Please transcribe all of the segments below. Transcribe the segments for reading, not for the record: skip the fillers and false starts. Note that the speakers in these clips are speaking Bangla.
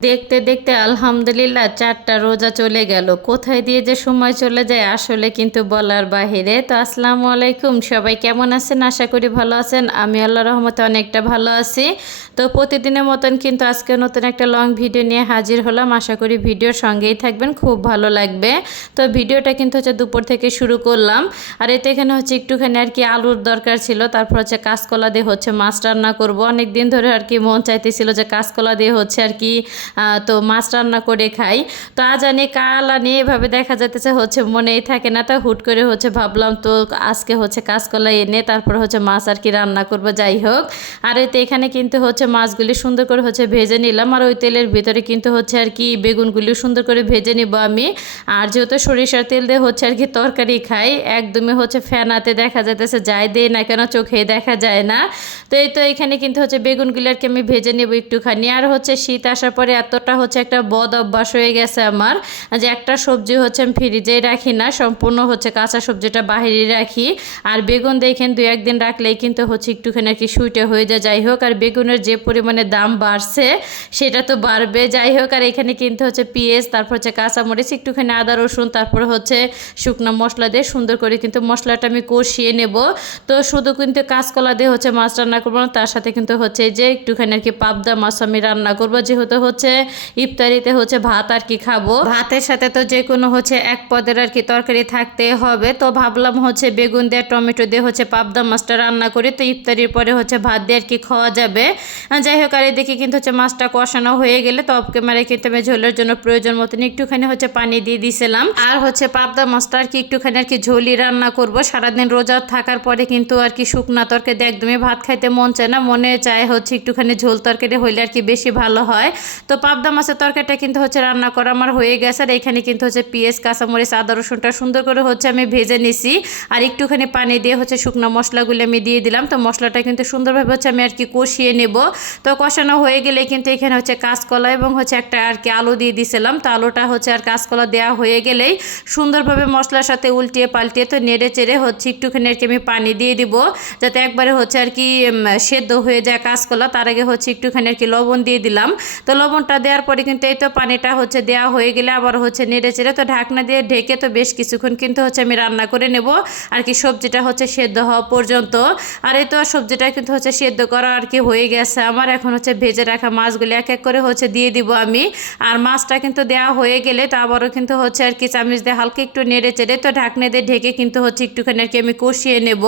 দেখতে দেখতে আলহামদুলিল্লাহ 4টা রোজা চলে গেল। কোথায় দিয়ে যে সময় চলে যায় আসলে কিন্তু বলার বাহিরে। তো আসসালামু আলাইকুম, সবাই কেমন আছেন? আশা করি ভালো আছেন। আমি আল্লাহর রহমতে অনেকটা ভালো আছি। তো প্রতিদিনের মতন কিন্তু আজকে নতুন একটা লং ভিডিও নিয়ে হাজির হলাম। আশা করি ভিডিওর সঙ্গেই থাকবেন, খুব ভালো লাগবে। তো ভিডিওটা কিন্তু হচ্ছে দুপুর থেকে শুরু করলাম। আর এতে এখানে হচ্ছে একটুখানি আর কি আলুর দরকার ছিল, তারপর হচ্ছে কাঁচকলা দিয়ে হচ্ছে মাছ রান্না করব। অনেক দিন ধরে আর কি মন চাইতেছিল যে কাঁচকলা দিয়ে হচ্ছে আর কি তো মাছ রান্না করে খাই। তো আজ আনি কাল আনি এভাবে দেখা যাইতেছে হচ্ছে মনেই থাকে না। তা হুট করে হচ্ছে ভাবলাম তো আজকে হচ্ছে কাঁচকলা এনে তারপর হচ্ছে মাছ আর কি রান্না করব। যাই হোক, আর এতে এখানে কিন্তু হচ্ছে মাছগুলি সুন্দর করে হচ্ছে ভেজে নিলাম। আর ওই তেলের ভিতরে কিন্তু হচ্ছে আর কি বেগুনগুলি সুন্দর করে ভেজে নিব আমি। আর যেহেতু সরিষার তেল দিয়ে হচ্ছে আর কি তরকারি খাই, একদমই হচ্ছে ফেনাতে দেখা যাইতেছে যাই দেয় না কেন চোখে দেখা যায় না। তো এই তো এখানে কিন্তু হচ্ছে বেগুনগুলি আর কি আমি ভেজে নেব একটুখানি। আর হচ্ছে শীত আসার পরে এতটা হচ্ছে একটা বদ অভ্যাস হয়ে গেছে আমার যে একটা সবজি হচ্ছে আমি ফ্রিজেই রাখি না, সম্পূর্ণ হচ্ছে কাঁচা সবজিটা বাহিরে রাখি। আর বেগুন দেখেন 2-1 দিন রাখলেই কিন্তু হচ্ছে একটুখানি আর কি সুইটে হয়ে যায়। যাই হোক, আর বেগুনের যে পরিমাণে দাম বাড়ছে সেটা তো বাড়বে। যাই হোক, আর এখানে কিন্তু হচ্ছে পেঁয়াজ, তারপর হচ্ছে কাঁচামরিচ, একটুখানি আদা রসুন, তারপর হচ্ছে শুকনো মশলা দিয়ে সুন্দর করে কিন্তু মশলাটা আমি কষিয়ে নেব। তো শুধু কিন্তু কাঁচকলা দিয়ে হচ্ছে মাছ রান্না করবো না, তার সাথে কিন্তু হচ্ছে যে একটুখানি আর কি পাবদা মাছ আমি রান্না করবো। যেহেতু হচ্ছে ইফতারিতে হচ্ছে ভাত আর কি খাবো, ভাতের সাথে তো যে কোনো হচ্ছে এক পদের আর কি তরকারি থাকতে হবে। তো ভাবলাম হচ্ছে বেগুন দিয়ে টমেটো দিয়ে হচ্ছে পাবদা মাছটা রান্না করি, তো ইফতারির পরে হচ্ছে ভাত দিয়ে আর কি খাওয়া যাবে। যাই হোক, আর এদিকে কিন্তু হচ্ছে মাছটা কষানো হয়ে গেলে তো অফ ক্যামেরায় কিন্তু আমি ঝোলের জন্য প্রয়োজন মতন একটুখানি হচ্ছে পানি দিয়ে দিয়েছিলাম। আর হচ্ছে পাবদা মাছটা আর কি একটুখানি আর কি ঝোলই রান্না করবো। সারাদিন রোজা থাকার পরে কিন্তু আর কি শুকনা তরকারি একদমই ভাত খাইতে মন চায় না, মনে চায় হচ্ছে একটুখানি ঝোল তরকারি হইলে আর কি বেশি ভালো হয়। তো পাবদা মাছের তরকারিটা কিন্তু হচ্ছে রান্না করা আমার হয়ে গেছে। আর এখানে কিন্তু হচ্ছে পেঁয়াজ, কাঁচামরিচ, আদা রসুনটা সুন্দর করে হচ্ছে আমি ভেজে নিছি। আর একটুখানি পানি দিয়ে হচ্ছে শুকনো মশলাগুলো আমি দিয়ে দিলাম। তো মশলাটা কিন্তু সুন্দরভাবে হচ্ছে আমি আর কি কষিয়ে নেব। তো কষানো হয়ে গেলে কিন্তু এখানে হচ্ছে কাঁচকলা এবং হচ্ছে একটা আর কি আলু দিয়ে দিছিলাম। তো আলুটা হচ্ছে আর কাঁচকলা দেওয়া হয়ে গেলেই সুন্দরভাবে মশলার সাথে উল্টিয়ে পাল্টিয়ে তো নেড়ে চেড়ে হচ্ছে একটুখানি আর কি আমি পানি দিয়ে দিব, যাতে একবারে হচ্ছে আর কি সেদ্ধ হয়ে যায় কাঁচকলা। তার আগে হচ্ছে একটুখানি আর কি লবণ দিয়ে দিলাম। তো লবণটা দেওয়ার পরে কিন্তু এই তো পানিটা হচ্ছে দেওয়া হয়ে গেলে আবার হচ্ছে নেড়ে চেড়ে তো ঢাকনা দিয়ে ঢেকে তো বেশ কিছুক্ষণ কিন্তু হচ্ছে আমি রান্না করে নেব আর কি সবজিটা হচ্ছে সেদ্ধ হওয়া পর্যন্ত। আর এই তো সবজিটা কিন্তু হচ্ছে সেদ্ধ করা আর কি হয়ে গেছে আমার। এখন হচ্ছে ভেজে রাখা মাছগুলি এক এক করে হচ্ছে দিয়ে দিব আমি। আর মাছটা কিন্তু দেওয়া হয়ে গেলে তো আবারও কিন্তু হচ্ছে আর কি চামচ দিয়ে হালকা একটু নেড়ে চেড়ে তো ঢাকনা দিয়ে ঢেকে কিন্তু হচ্ছে একটুখানি আর কি আমি কষিয়ে নেব।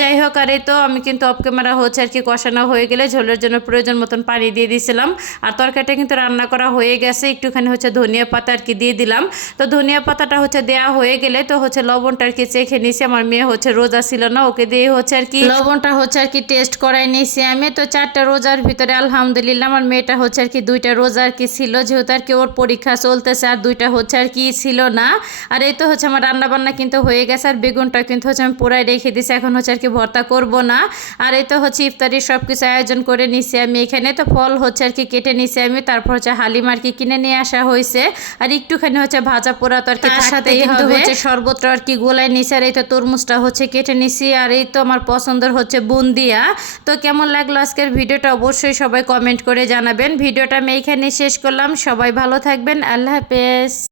যাই হোক, আর এই তো আমি কিন্তু অফ ক্যামেরা হচ্ছে আর কি কষানো হয়ে গেলে ঝোলের জন্য প্রয়োজন মতন পানি দিয়ে দিয়েছিলাম। আর তরকারিটা কিন্তু রান্না করা হয়ে গেছে। একটুখানি হচ্ছে ধনিয়া পাতা আর কি দিয়ে দিলাম। তো ধনিয়া পাতাটা হচ্ছে দেওয়া হয়ে গেলে তো হচ্ছে লবণটা আর কি চেখে নিছি। আমার মেয়ে হচ্ছে রোজা ছিল না, ওকে দিয়ে হচ্ছে আর কি লবণটা হচ্ছে আর কি টেস্ট করাই নিছি আমি। তো 4টা রোজার ভিতরে আলহামদুলিল্লাহ আমার মেয়েটা হচ্ছে আর কি 2টা রোজা আর কি ছিল, যেহেতু আর কি ওর পরীক্ষা চলতেছে, আর 2টা হচ্ছে আর কি ছিল না। আর এই তো হচ্ছে আমার রান্না বান্না কিন্তু হয়ে গেছে। আর বেগুনটা কিন্তু হচ্ছে আমি পুরাই রেখে দিছি, এখন হচ্ছে আর কি ভর্তা করব না। আর এই তো হচ্ছে ইফতারির সব কিছু আয়োজন করে নিছি আমি এখানে। তো ফল হচ্ছে আর কি কেটে নিছি আমি, তারপর হচ্ছে হালিম আর কি কিনে নিয়ে আসা হয়েছে। আর একটুখানি হচ্ছে ভাজা পোড়া তো আর কি তার সাথে কিন্তু হচ্ছে শরবতটা আর কি গোলায় নিছি। আর এই তো তরমুজটা হচ্ছে কেটে নিছি। আর এই তো আমার পছন্দের হচ্ছে বুন্দিয়া। তো কেমন লাগলো আজকের ভিডিওটা অবশ্যই সবাই কমেন্ট করে জানাবেন। ভিডিওটা আমি এইখানে শেষ করলাম। সবাই ভালো থাকবেন, আল্লাহ হাফেজ।